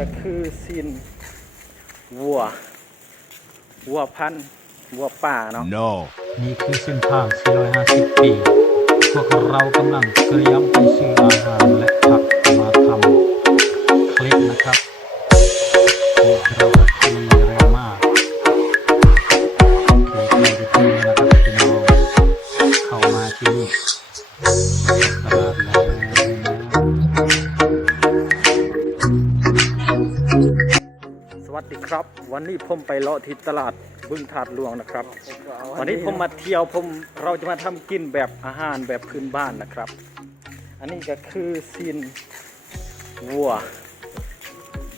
ก็คือซีนวัวพันธุ์วัวป่าเนาะ No นี่คือเส้นทาง 450 ปี พวกเรากำลังเตรียมไปซื้ออาหารและผักมาทำคลิปนะครับนี่เราก็ขี่เร็วมากขี่ไปที่นี่นะครับพี่น้องเข้ามาที่นี่ตลาดแล้วสวัสดีครับวันนี้ผมไปเลาะที่ตลาดบึงถาดหลวงนะครับวันนี้ผมมาเที่ยวเราจะมาทำกินแบบอาหารแบบพื้นบ้านนะครับอันนี้ก็คือซีนวั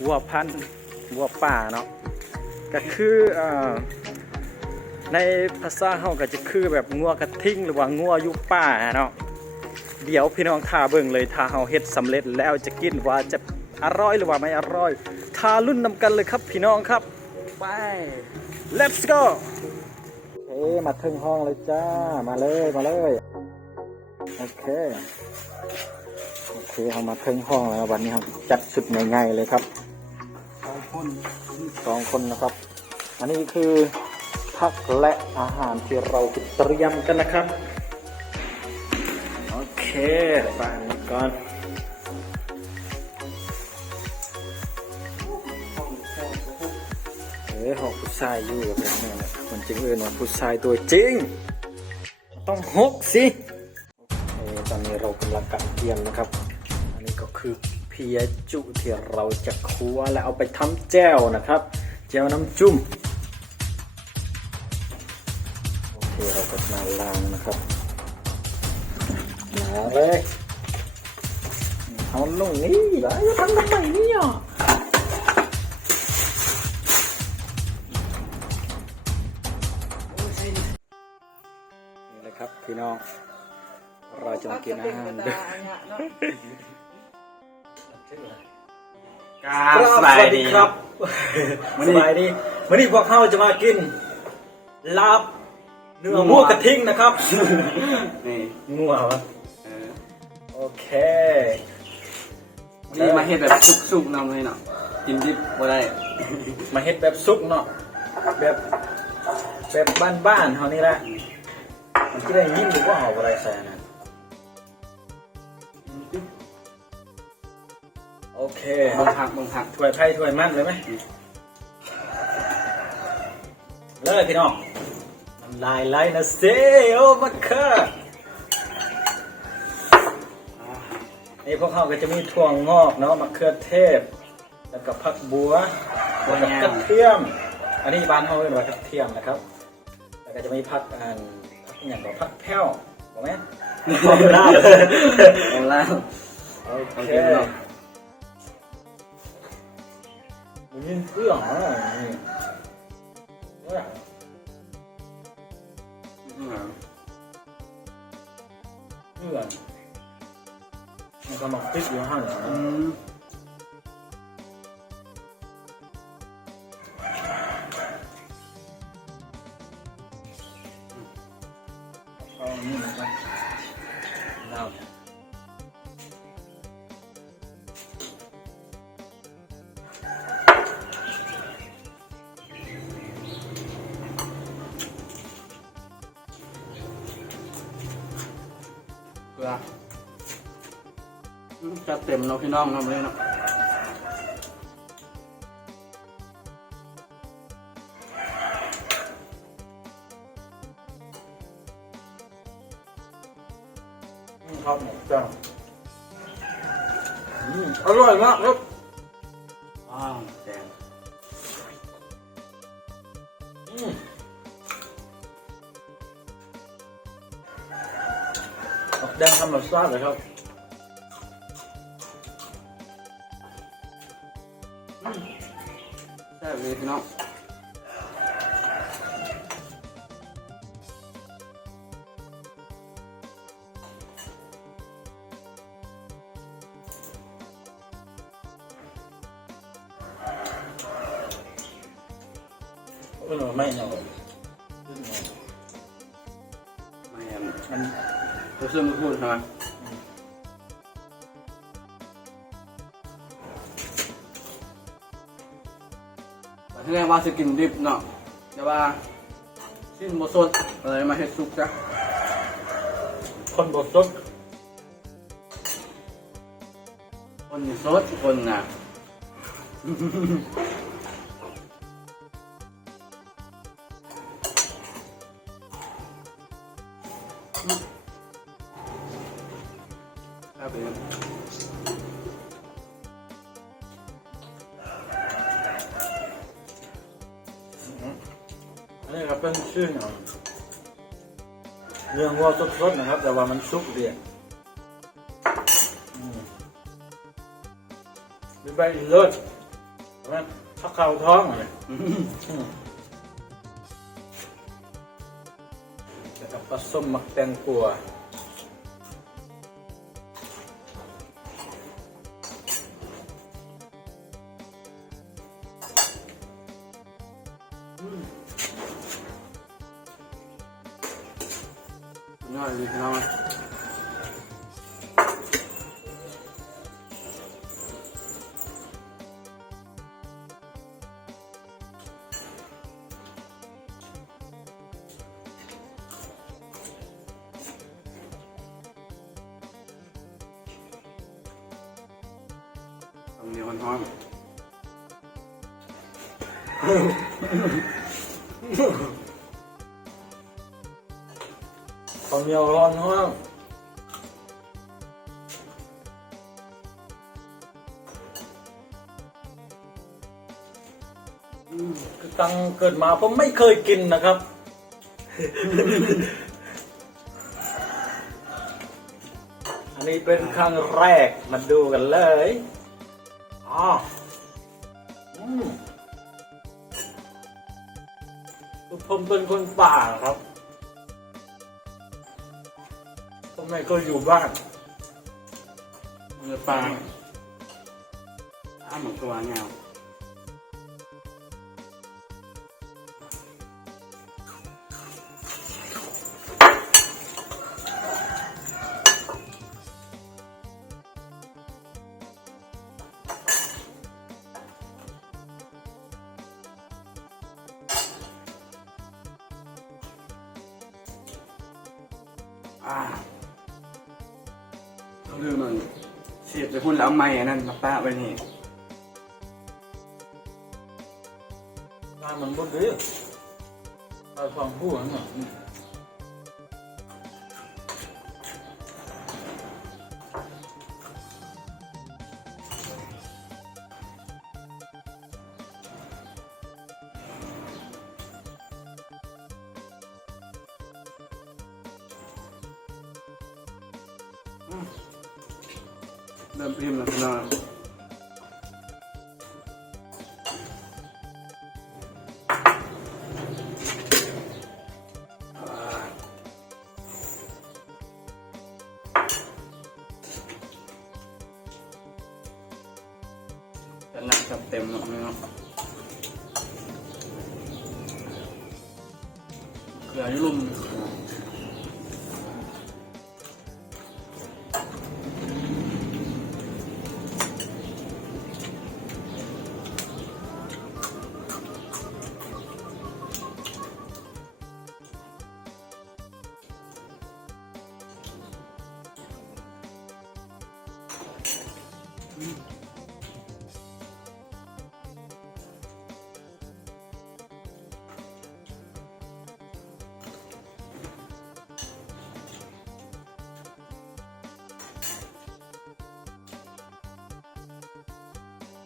วพันธุ์วัวป่าเนาะก็คือในภาษาเฮาก็จะคือแบบงัวกระทิงหรือว่างัวอยู่ป่าเนาะเดี๋ยวพี่น้องท่าเบิ่งเลยถ้าเฮาเฮ็ดสำเร็จแล้วจะกินว่าจะอร่อยหรือว่าไม่อร่อยทารุ่นนำกันเลยครับพี่น้องครับไป let's go เอ้มาถึงห้องเลยจ้ามาเลยโอเคเรามาถึงห้องแล้ววันนี้ครับจัดสุดง่ายๆเลยครับสองคนนะครับอันนี้คือผักและอาหารที่เราจะเตรียมกันนะครับโอเคไปก่อนหอกผู้ชายอยู่แบบนี้นะมันจริงว่าผู้ชายตัวจริงต้องหกสิตอนนี้เรากำลังกัดเทียมนะครับอันนี้ก็คือเพียจุที่เราจะคั่วแล้วเอาไปทำแจ่วนะครับแจ่วน้ำจุ่มโอเคเราก็มาล้างนะครับล้างเลยเอาลงนี่เหรอจะทำไมเนี่ยครับพี่น้องเราจะมากินอาหารสบายดีครับสบายดีวันนี้พวกเขาจะมากินลาบเนื้อวัวกระทิงนะครับนี่งัวโอเคนี่มาเฮ็ดแบบสุกๆนำเลยเนาะกินดิบบ่ได้มาเฮ็ดแบบซุกเนาะแบบบ้านๆเขานี่แหละมันจะได้ยิ้มหรือว่าหอบอะไรใส่นะโอเคบังคับถ้วยไผ่ถ้วยมันเลยไหมเลยพี่น้องน้ำลายไหลนะเซโอมะเขือนี่พวกเขาก็จะมีถั่วงอกเนาะมะเขือเทศแล้วก็ผักบัวแล้วก็กระเทียมอันนี้บ้านเขาเรียกว่ากระเทียมนะครับแล้วก็จะมีผักอย่างแบบผักแพ้วถูกไหมผักลาบโอเคมันยินเพื่อนนี่เพื่อนมันก็มาพริกอยู่ห้างนี่นะครับเราเพื่อจะเต็มเนาะพี่น้องนำเลยเนาะครับจ้าอร่อยมากครับแดงแดงธรรมชาติเลยครับแซ่บเลยพี่น้องไม่เนาะไม่มันรู้สึกไม่พูดใช่ไหม เ แสดงว่าสกินดิบเนาะแต่ว่าสิ้นบสดอะไรมาเฮ็ดซุปจ้ะ คนบดสด คนนี่สดคนน่ะ ครับผมอันนี้ครับเป็นชื่อเรื่องวัวสดๆนะครับ แต่ว่ามันซุกเดียมีใบเลิศนะถ้าเข่าท้องเลยจะกับผสมหมักแตงกัวน้อยดีน้อยทำเดียวมันท้อง ข้าวเหนียวร้อนห้องตั้งเกิดมาผมไม่เคยกินนะครับ อันนี้เป็นครั้งแรกมาดูกันเลยอ๋อคือผมเป็นคนป่าครับผมไม่เคยอยู่บ้าน เนื้อปลาหมูกระวานเงาเขาเรื่องมันเสียบไปพุ่นแล้วไม่อันนั้นมาป้าไว้นี่ บ้านมันบุดเลยเราฟังพูดนะเริ่มพิมพ์แล้วพี่น้องจะหนักจับเต็มเนาะพี่น้องเกลือยุ่ม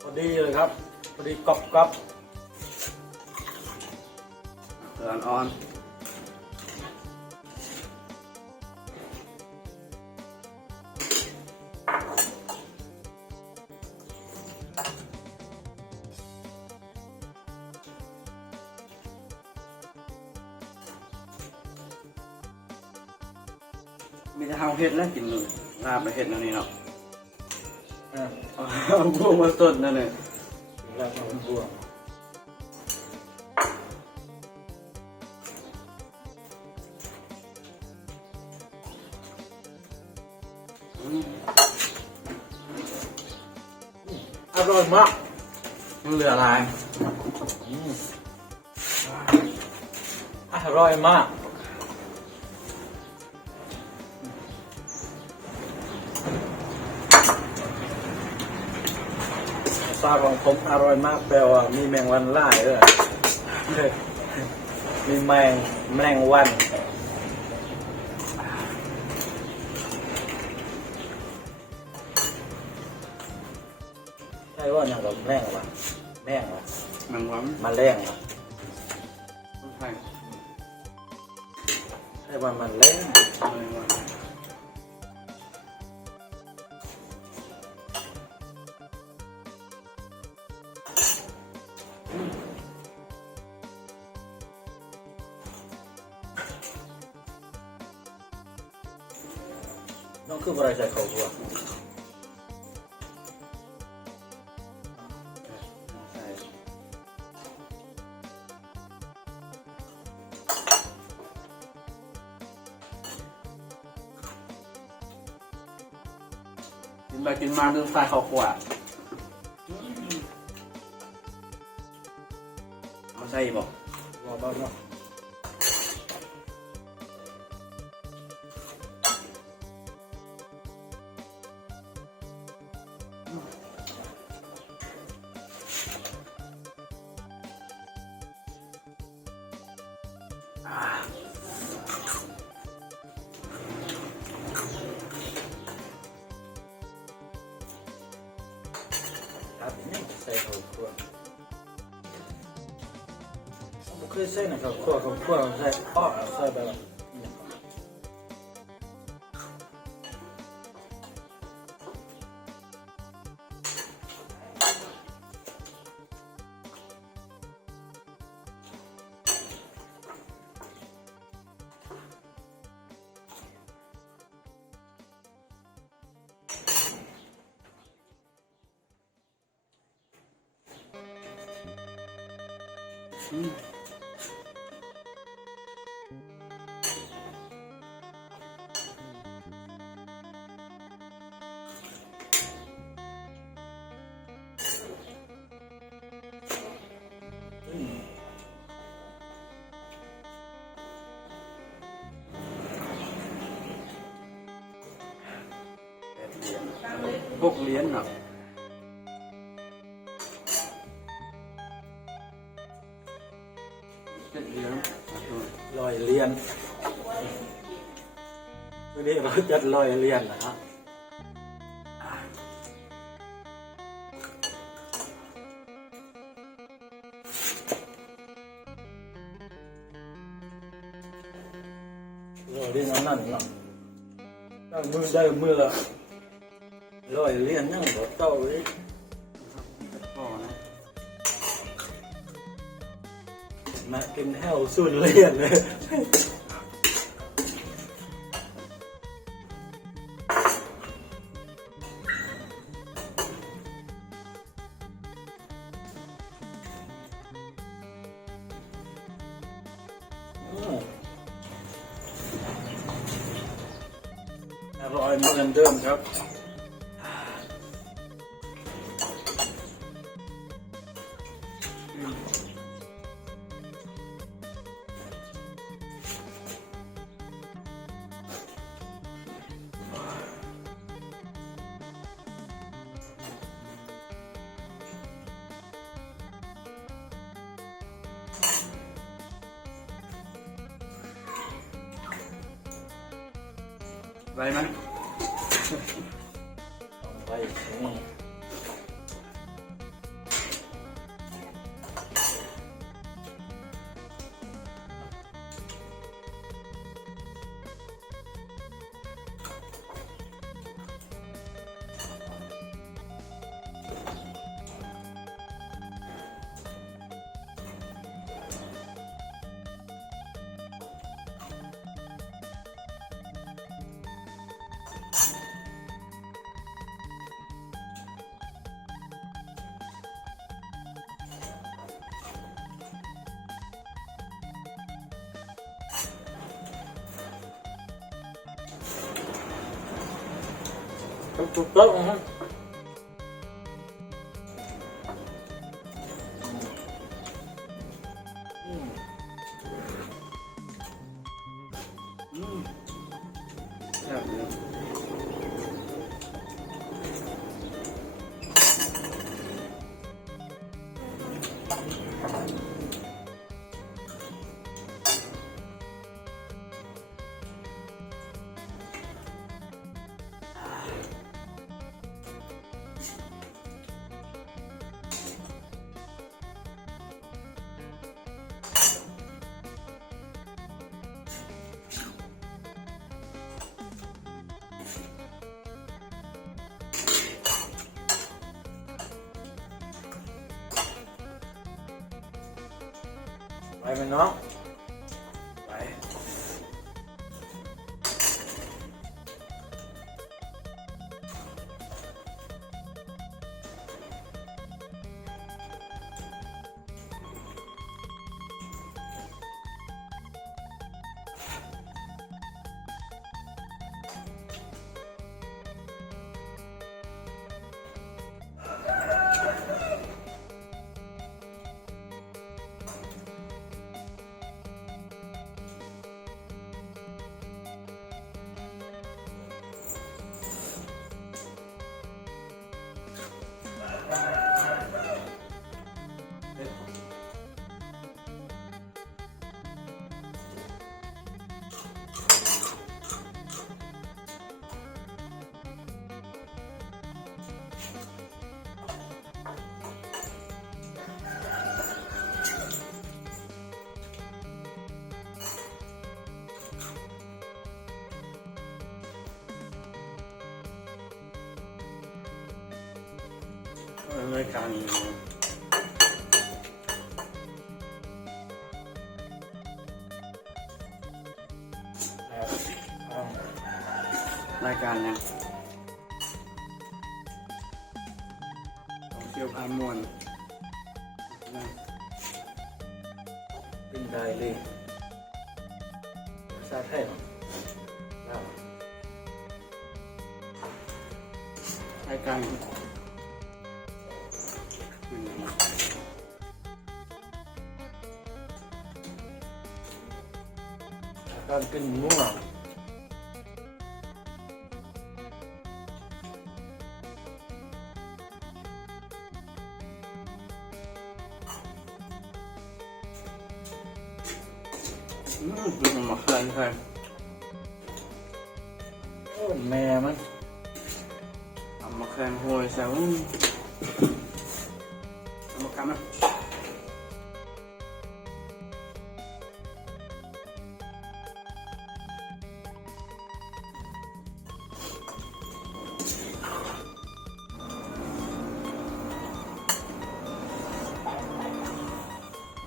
พอดีเลยครับพอดีกรอบกรอบ เกลืออ่อนมีแต่เฮาเฮ็ดแล้วกินลาบไปเฮ็ดนั่นนี่เนาะเอาพวกมาสดนั่นเลย แล้วก็บัว อร่อยมาก มันเหลืออะไร อร่อยมากปลาของผมอร่อยมากแปลว่ามีแมงวันไล่ด้วยมีแมงวันใช่ว่าอย่างกับแมงวะแมงวะ มันหวาน มาแรงวะ ไม่ใช่ ใช่ว่ามันแรง ไม่หวาน น้องคือบริษัทเขาบัวใช่ กินไปกินมาดูใส่ข้าวขวดเอาใส่บอก บัวบ้าเนาะครับนี่ใส่ข้าวคั่วผมเคยใส่ในข้าวคั่วใส่อ้อใส่แบบ พวกเลี้ยนเนาะเจ็ดเลี้ยน ลอยเลียนวันนี้เราจะลอยเลียนนะฮะลอยเลียนนั่นเนาะได้มือละลอยเลียนนั่งรถเต้าเลย พ่อนะ มากินแห้วสุดเลียนเลยอร่อยเหมือนเดิมครับไรไหม ไปนี่ Tốt ไหมน้องไป รายการรายการเนี่ยของเชียวพามวลเป็นได้เลยซาแท้รายการการกินมั่วเป็นมาใครโอ้แม่มันทำมาแข่งหวยแซวทำมาคำนะ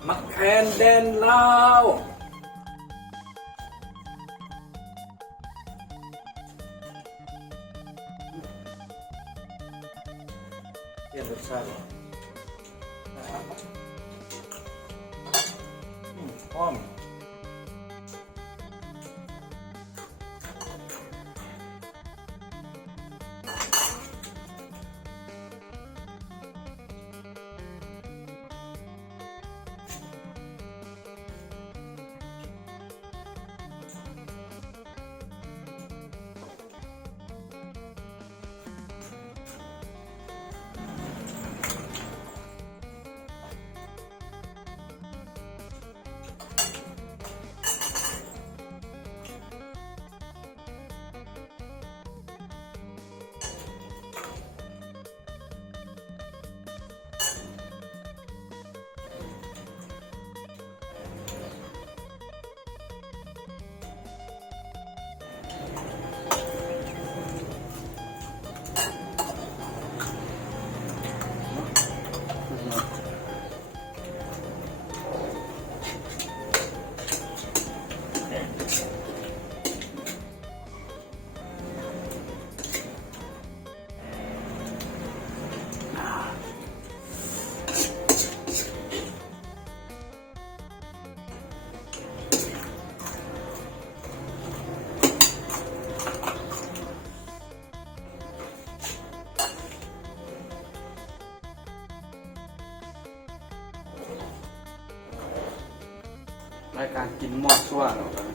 มักแคนแดนลาวเปลี่ยนรสชาติหอมรายการกินหมอดซั่วเหรอครับ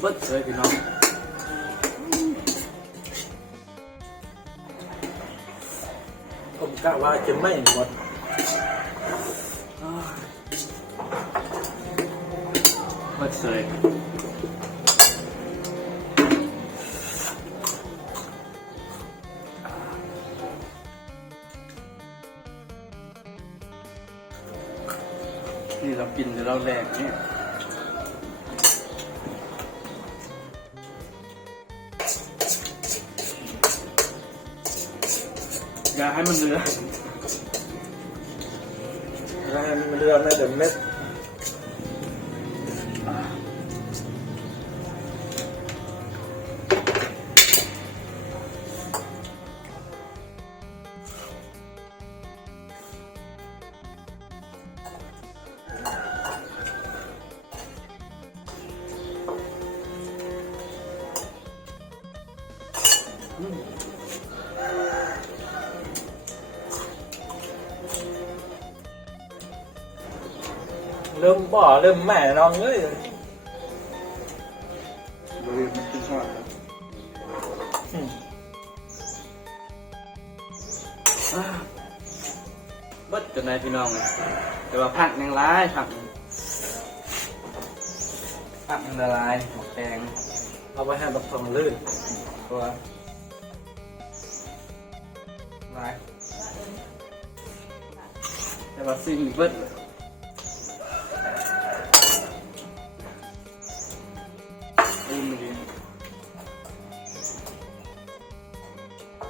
เบิดเลยพี่น้อง ผมกะว่าจะไม่หมด เบิดเลยนี่เรากินหรือเราแหลกเนี่ยอย่าให้มันเหลือ แล้วมันเรือไม่เดิมเม็ดเริ่มบ่อเริ่มแม่น้องเลย บริเวณมันขึ้นข้าวเบิดจนไหนพี่น้องเลยแต่ว่าผักยังร้ายผักยังละลายหมกแดง เอาไว้ให้บักทองลื่น ตัวร้ายแต่ว่าสิ่งเบิดลืมเลย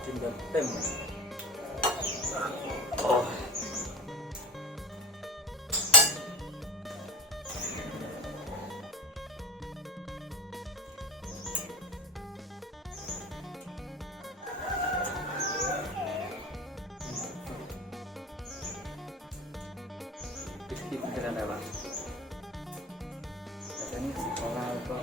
กินแบบเต็ม บิสกิตเป็นอะไรบ้างแต่ตอนนี้สีของเราก็